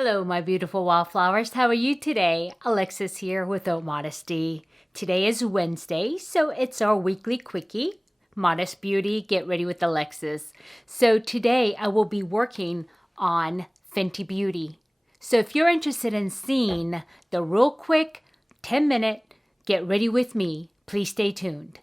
Hello, my beautiful wildflowers. How are you today? Alexis here with Modesty. Today is Wednesday, so it's our weekly quickie. Modest Beauty, get ready with Alexis. So today I will be working on Fenty Beauty. So if you're interested in seeing the real quick 10-minute get ready with me, please stay tuned.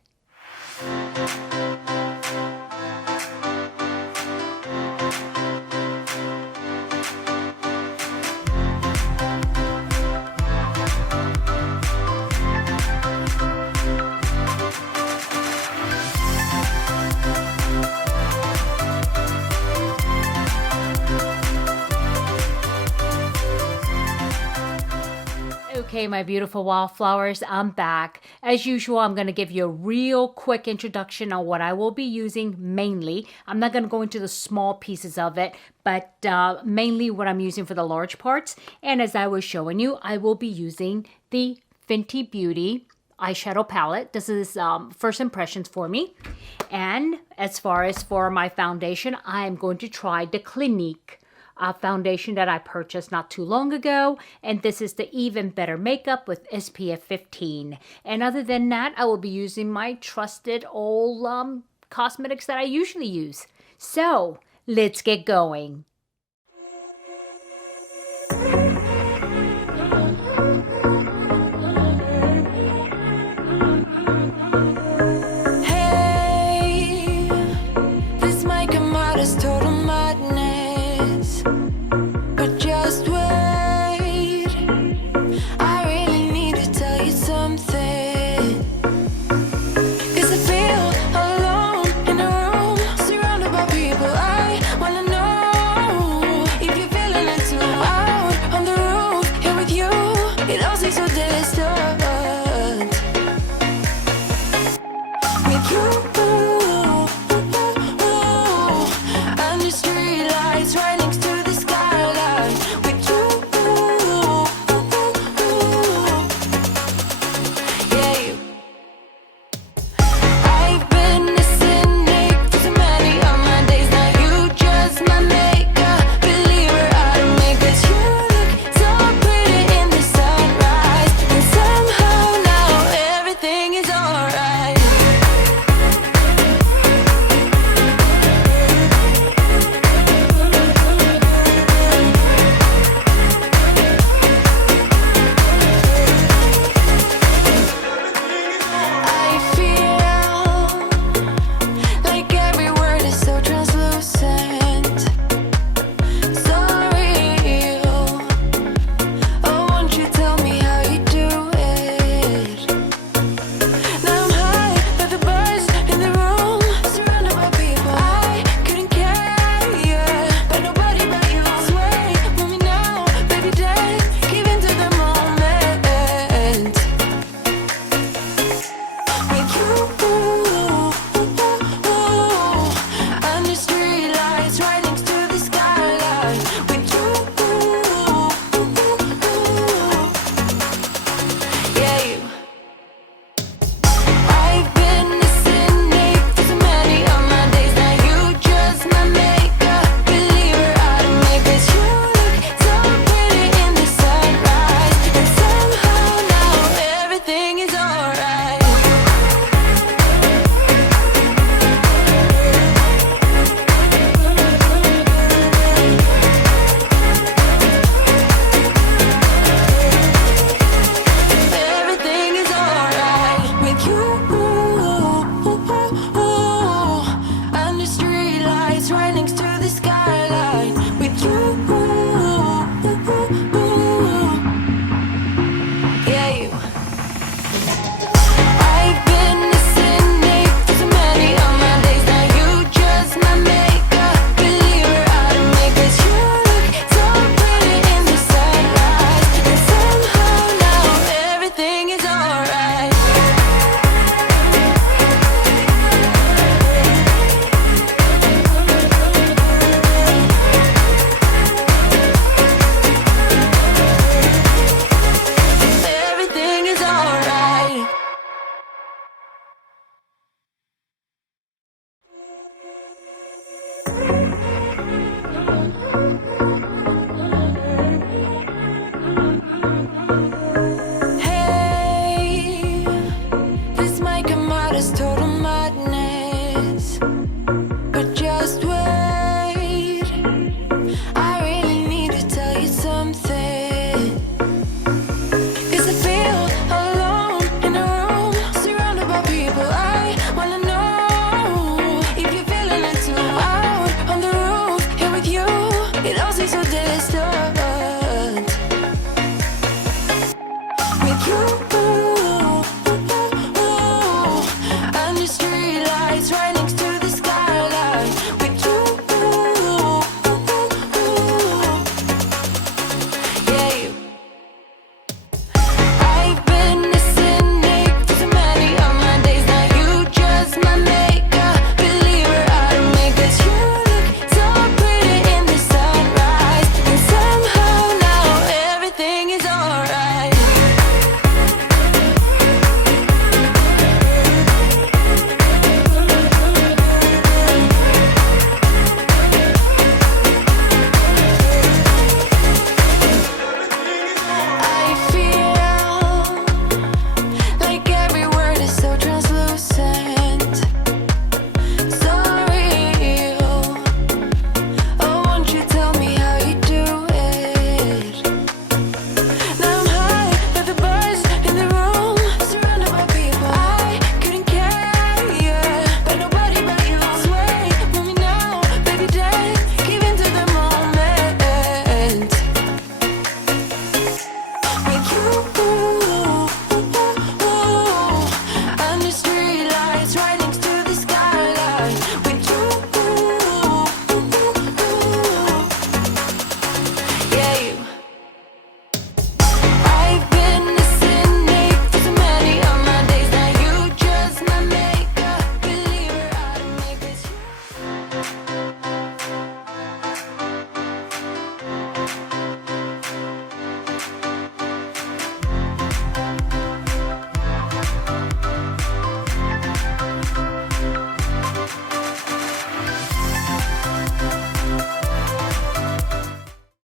Okay, my beautiful wildflowers, I'm back. As usual, I'm going to give you a real quick introduction on what I will be using mainly. I'm not going to go into the small pieces of it, but mainly what I'm using for the large parts. And as I was showing you, I will be using the Fenty Beauty eyeshadow palette. This is first impressions for me. And as far as for my foundation, I'm going to try the Clinique foundation that I purchased not too long ago, and this is the Even Better Makeup with SPF 15. And other than that, I will be using my trusted old cosmetics that I usually use. So let's get going.